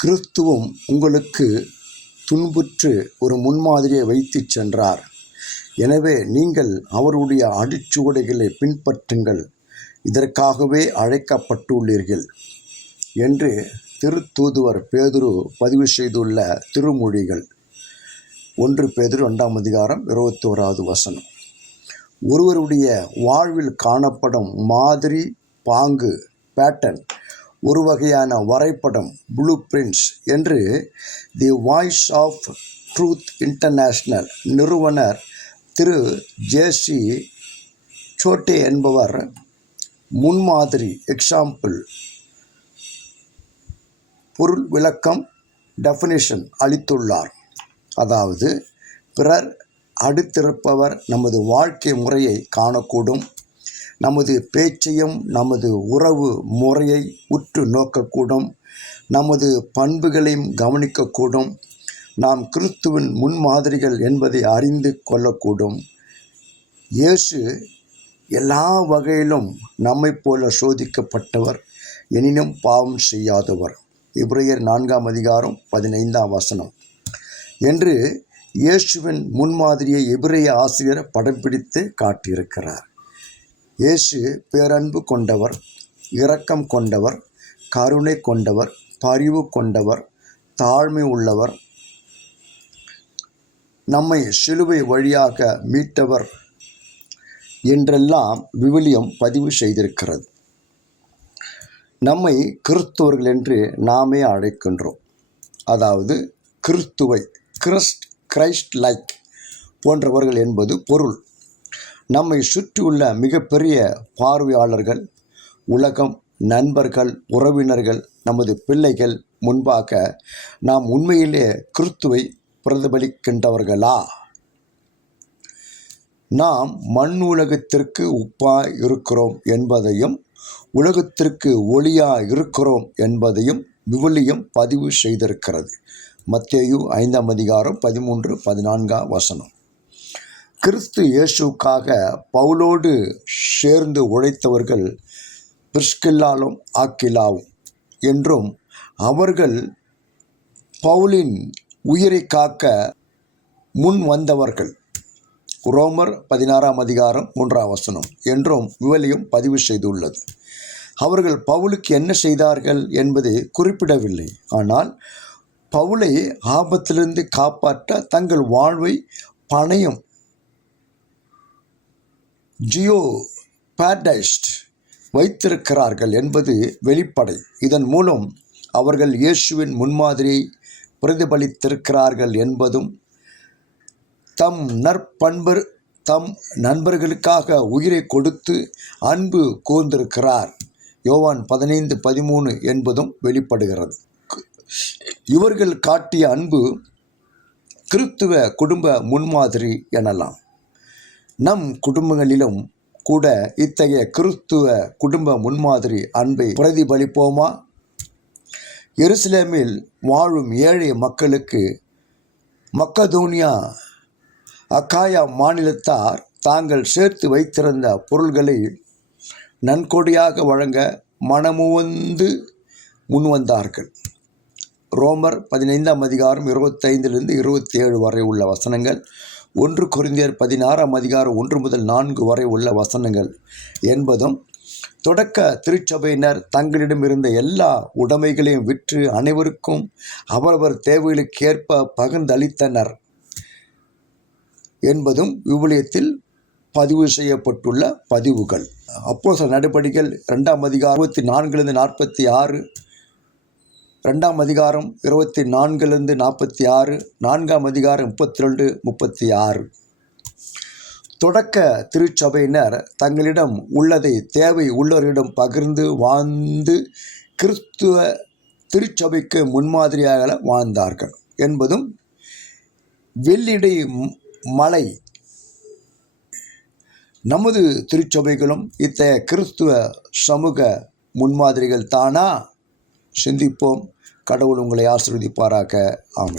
கிறிஸ்துவும் உங்களுக்கு துன்புற்று ஒரு முன்மாதிரியை வைத்து சென்றார். எனவே நீங்கள் அவருடைய அடிச்சுவடுகளை பின்பற்றுங்கள், இதற்காகவே அழைக்கப்பட்டுள்ளீர்கள் என்று திருத்தூதுவர் பேதுரு பதிவு செய்துள்ள திருமொழிகள் 1 பேதுரு 2:21. ஒருவருடைய வாழ்வில் காணப்படும் மாதிரி, பாங்கு, பேட்டர்ன், ஒரு வகையான வரைபடம், ப்ளூ பிரிண்ட்ஸ் என்று the voice of truth international நிறுவனர் திரு ஜே.சி. சோட்டே என்பவர் முன்மாதிரி, எக்ஸாம்பிள், பொருள் விளக்கம், டெஃபினிஷன் அளித்துள்ளார். அதாவது, பிறர் அடுத்திருப்பவர் நமது வாழ்க்கை முறையை காணக்கூடும், நமது பேச்சையும் நமது உறவு முறையை உற்று நோக்கக்கூடும், நமது பண்புகளையும் கவனிக்கக்கூடும், நாம் கிறிஸ்துவின் முன்மாதிரிகள் என்பதை அறிந்து கொள்ளக்கூடும். இயேசு எல்லா வகையிலும் நம்மைப் போல சோதிக்கப்பட்டவர், எனினும் பாவம் செய்யாதவர். எபிரேயர் 4:15 என்று இயேசுவின் முன்மாதிரியை எபிரேய ஆசிரியர் படம் பிடித்து காட்டியிருக்கிறார். இயேசு பேரன்பு கொண்டவர், இரக்கம் கொண்டவர், கருணை கொண்டவர், பரிவு கொண்டவர், தாழ்மை உள்ளவர், நம்மை சிலுவை வழியாக மீட்டவர் என்றெல்லாம் விவிலியம் பதிவு செய்திருக்கிறது. நம்மை கிறிஸ்துவர்கள் என்று நாமே அழைக்கின்றோம். அதாவது கிறிஸ்துவை, கிரைஸ்ட் லைக் போன்றவர்கள் என்பது பொருள். நம்மை சுற்றியுள்ள மிகப்பெரிய பார்வையாளர்கள், உலகம், நண்பர்கள், உறவினர்கள், நமது பிள்ளைகள் முன்பாக நாம் உண்மையிலே கிறிஸ்துவை பிரதிபலிக்கின்றவர்களா? நாம் மண் உலகத்திற்கு உப்பாய் இருக்கிறோம் என்பதையும் உலகத்திற்கு ஒளியாய் இருக்கிறோம் என்பதையும் விவிலியம் பதிவு செய்திருக்கிறது. மத்தேயு 5:13-14. கிறிஸ்து இயேசுக்காக பவுலோடு சேர்ந்து உழைத்தவர்கள் பிரிஸ்கில்லாவும் ஆக்கிலாவும் என்றும், அவர்கள் பவுலின் உயிரை காக்க முன் வந்தவர்கள் ரோமர் 16:3 என்றும் விவிலியம் பதிவு செய்துள்ளது. அவர்கள் பவுலுக்கு என்ன செய்தார்கள் என்பதை குறிப்பிடவில்லை. ஆனால் பவுலை ஆபத்திலிருந்து காப்பாற்ற தங்கள் வாழ்வை பணயம் ஜியோபார்டைஸ்ட் வைத்திருக்கிறார்கள் என்பது வெளிப்படை. இதன் மூலம் அவர்கள் இயேசுவின் முன்மாதிரியை பிரதிபலித்திருக்கிறார்கள் என்பதும், தம் நண்பர்களுக்காக உயிரை கொடுத்து அன்பு கூர்ந்திருக்கிறார் யோவான் 15:13 என்பதும் வெளிப்படுகிறது. இவர்கள் காட்டிய அன்பு கிறிஸ்துவ குடும்ப முன்மாதிரி எனலாம். நம் குடும்பங்களிலும் கூட இத்தகைய கிறிஸ்துவ குடும்ப முன்மாதிரி அன்பை பிரதிபலிப்போமா? எருசலேமில் வாழும் ஏழை மக்களுக்கு மக்கதோனியா, அக்காயா மாநிலத்தார் தாங்கள் சேர்த்து வைத்திருந்த பொருள்களை நன்கொடையாக வழங்க மனமுவந்து முன்வந்தார்கள். ரோமர் 15:25-27 வரை உள்ள வசனங்கள், 1 கொரிந்தியர் 16:1-4 வரை உள்ள வசனங்கள் என்பதும், தொடக்க திருச்சபையினர் தங்களிடம் இருந்த எல்லா உடைமைகளையும் விற்று அனைவருக்கும் அவரவர் தேவைகளுக்கேற்ப பகிர்ந்தளித்தனர் என்பதும் விவிலியத்தில் பதிவு செய்யப்பட்டுள்ள பதிவுகள். அப்போஸ்தலர் நடபடிகள் 2:24-46, 2:24-46, 4:32-36. தொடக்க திருச்சபையினர் தங்களிடம் உள்ளதை தேவை உள்ளவர்களிடம் பகிர்ந்து வாழ்ந்து கிறிஸ்துவ திருச்சபைக்கு முன்மாதிரியாக வாழ்ந்தார்கள் என்பதும் வெள்ளிடை மலை. நமது திருச்சபைகளும் இத்தகைய கிறிஸ்துவ சமூக முன்மாதிரிகள் தானா? சிந்திப்போம். கடவுள் உங்களை ஆசீர்வதிப்பாராக. ஆமென்.